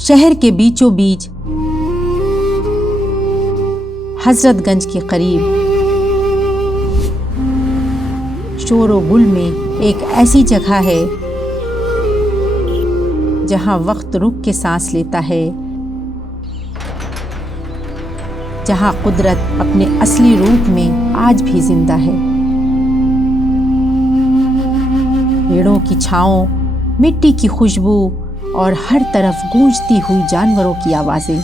शहर के बीचों बीच हजरतगंज के करीब शोरो गुल में एक ऐसी जगह है जहां वक्त रुक के सांस लेता है, जहां कुदरत अपने असली रूप में आज भी जिंदा है। पेड़ों की छांव, मिट्टी की खुशबू और हर तरफ गूंजती हुई जानवरों की आवाजें।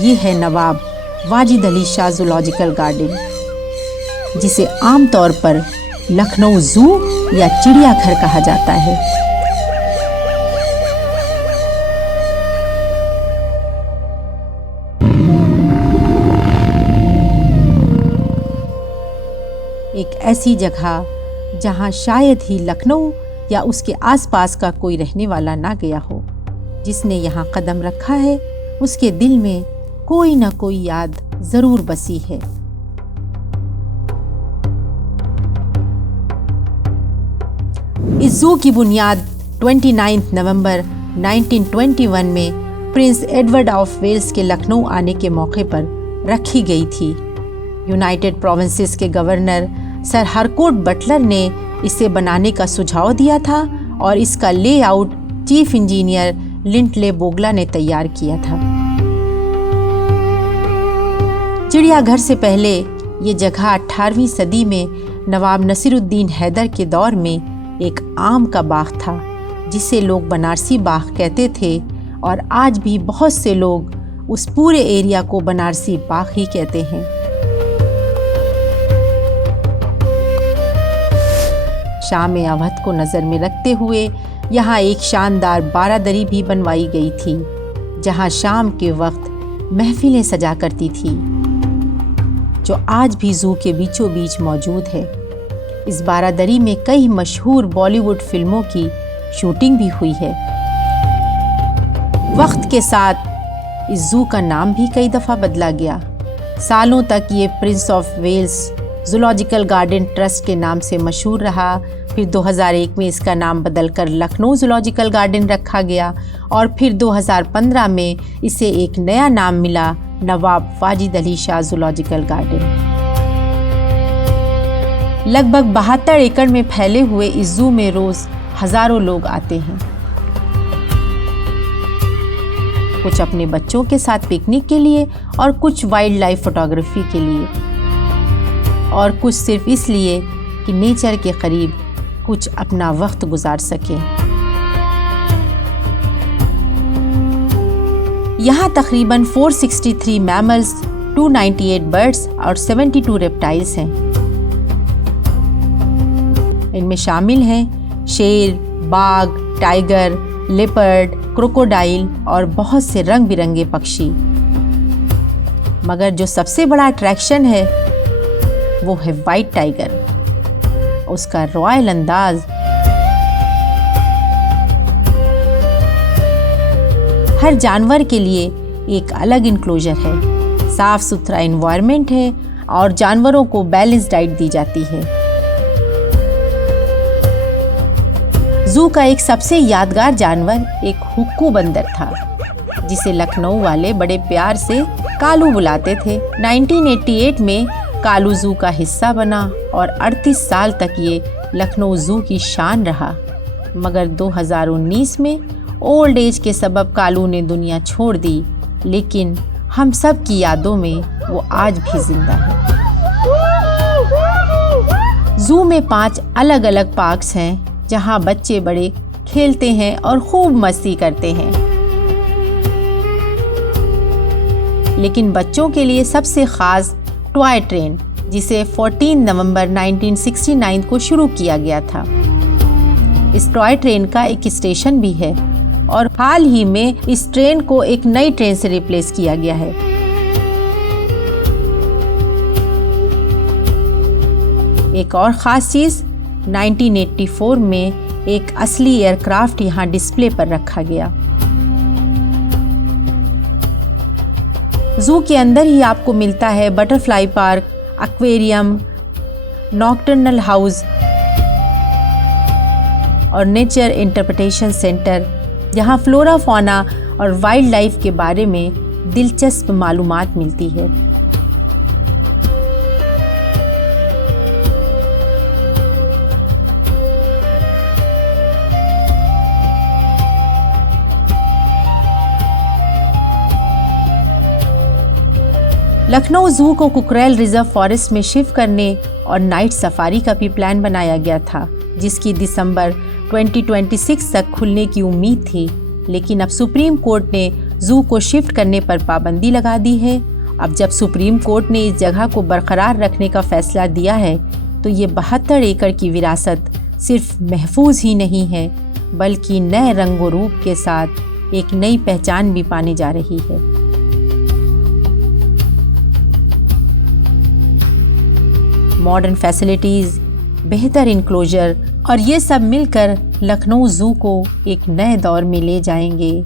ये है नवाब वाजिद अली शाह जूलॉजिकल गार्डन, जिसे आमतौर पर लखनऊ जू या चिड़ियाघर कहा जाता है। एक ऐसी जगह जहां शायद ही लखनऊ या उसके आसपास का कोई रहने वाला ना गया हो। जिसने यहाँ कदम रखा है उसके दिल में कोई ना कोई याद जरूर बसी है। इस जू की बुनियाद 29 नवंबर 1921 में प्रिंस एडवर्ड ऑफ वेल्स के लखनऊ आने के मौके पर रखी गई थी। यूनाइटेड प्रोविंसेस के गवर्नर सर हरकोट बटलर ने इसे बनाने का सुझाव दिया था और इसका लेआउट चीफ इंजीनियर लिंटले बोगला ने तैयार किया था। चिड़ियाघर से पहले ये जगह 18वीं सदी में नवाब नसीरुद्दीन हैदर के दौर में एक आम का बाग था, जिसे लोग बनारसी बाग कहते थे और आज भी बहुत से लोग उस पूरे एरिया को बनारसी बाग ही कहते हैं। शाम अवध को नज़र में रखते हुए यहाँ एक शानदार बारादरी भी बनवाई गई थी, जहाँ शाम के वक्त महफिलें सजा करती थी, जो आज भी जू के बीचों बीच मौजूद है। इस बारादरी में कई मशहूर बॉलीवुड फिल्मों की शूटिंग भी हुई है। वक्त के साथ इस जू का नाम भी कई दफ़ा बदला गया। सालों तक ये prince of Wales zoological garden trust के नाम से मशहूर रहा। फिर 2001 में इसका नाम बदलकर लखनऊ जूलॉजिकल गार्डन रखा गया और फिर 2015 में इसे एक नया नाम मिला, नवाब वाजिद अली शाह जूलॉजिकल गार्डन। लगभग 72 एकड़ में फैले हुए इस जू में रोज हजारों लोग आते हैं, कुछ अपने बच्चों के साथ पिकनिक के लिए और कुछ वाइल्ड लाइफ फोटोग्राफी के लिए और कुछ सिर्फ इसलिए कि नेचर के करीब कुछ अपना वक्त गुजार सके। यहाँ तकरीबन 463 मैमल्स, 298 बर्ड्स और 72 रेप्टाइल्स हैं। इनमें शामिल हैं शेर, बाघ, टाइगर, लेपर्ड, क्रोकोडाइल और बहुत से रंग बिरंगे पक्षी। मगर जो सबसे बड़ा अट्रैक्शन है वो है वाइट टाइगर। उसका रॉयल अंदाज, हर जानवर के लिए एक अलग इंक्लोजर है, साफ सुथरा एनवायरनमेंट है और जानवरों को बैलेंस डाइट दी जाती है। जू का एक सबसे यादगार जानवर एक हुक्कू बंदर था, जिसे लखनऊ वाले बड़े प्यार से कालू बुलाते थे। 1988 में कालू जू का हिस्सा बना और 38 साल तक ये लखनऊ जू की शान रहा। मगर 2019 में ओल्ड एज के सबब कालू ने दुनिया छोड़ दी, लेकिन हम सब की यादों में वो आज भी जिंदा है। जू में 5 अलग अलग पार्क्स हैं, जहां बच्चे बड़े खेलते हैं और खूब मस्ती करते हैं। लेकिन बच्चों के लिए सबसे खास टॉय ट्रेन, जिसे 14 नवंबर 1969 को शुरू किया गया था। इस टॉय ट्रेन का एक स्टेशन भी है और हाल ही में इस ट्रेन को एक नई ट्रेन से रिप्लेस किया गया है। एक और ख़ास चीज़, 1984 में एक असली एयरक्राफ्ट यहाँ डिस्प्ले पर रखा गया। जू के अंदर ही आपको मिलता है butterfly park, aquarium, nocturnal house और नेचर इंटरप्रिटेशन सेंटर, जहां फ्लोरा फौना और वाइल्ड लाइफ के बारे में दिलचस्प मालूमात मिलती है। लखनऊ जू को कुकरेल रिजर्व फॉरेस्ट में शिफ्ट करने और नाइट सफारी का भी प्लान बनाया गया था, जिसकी दिसंबर 2026 तक खुलने की उम्मीद थी। लेकिन अब सुप्रीम कोर्ट ने जू को शिफ्ट करने पर पाबंदी लगा दी है। अब जब सुप्रीम कोर्ट ने इस जगह को बरकरार रखने का फैसला दिया है, तो ये 72 एकड़ की विरासत सिर्फ महफूज ही नहीं है, बल्कि नए रंगो रूप के साथ एक नई पहचान भी पाने जा रही है। मॉडर्न फैसिलिटीज़, बेहतर इंक्लोजर और ये सब मिलकर लखनऊ जू को एक नए दौर में ले जाएंगे,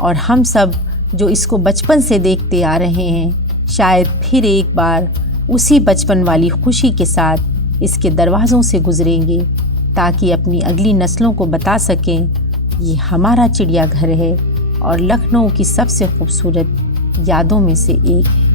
और हम सब जो इसको बचपन से देखते आ रहे हैं, शायद फिर एक बार उसी बचपन वाली खुशी के साथ इसके दरवाज़ों से गुजरेंगे, ताकि अपनी अगली नस्लों को बता सकें ये हमारा चिड़ियाघर है और लखनऊ की सबसे खूबसूरत यादों में से एक है।